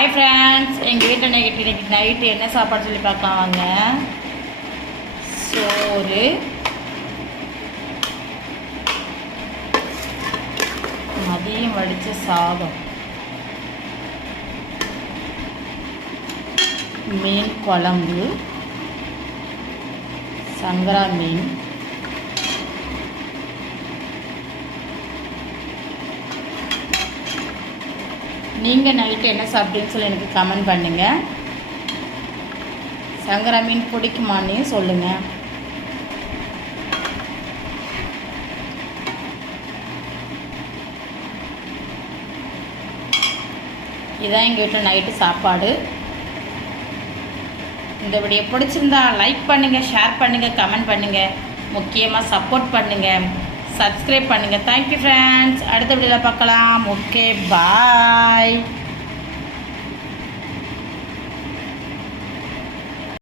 Hi friends, எங்கள் வீட்டில் இன்னைக்கு நைட்டு என்ன சாப்பாடு சொல்லி பார்க்கலாம் வாங்க. சோறு, மதியம் வடித்த சாதம், மீன் குழம்பு, சங்கரா மீன், நீங்கள் நைட்டு என்ன சாப்பிட்டீங்கன்னு சொல்லி எனக்கு கமெண்ட் பண்ணுங்கள். சங்கரா மீன் பிடிக்குமான்னு சொல்லுங்கள். இதுதான் எங்கள் வீட்டில் நைட்டு சாப்பாடு. இந்த வீடியோ பிடிச்சிருந்தா லைக் பண்ணுங்கள், ஷேர் பண்ணுங்கள், கமெண்ட் பண்ணுங்கள், முக்கியமாக சப்போர்ட் பண்ணுங்கள், சப்ஸ்கிரைப் பண்ணுங்கள். Thank you friends. அடுத்த வீடியோவில் பார்க்கலாம். ஓகே, பாய்.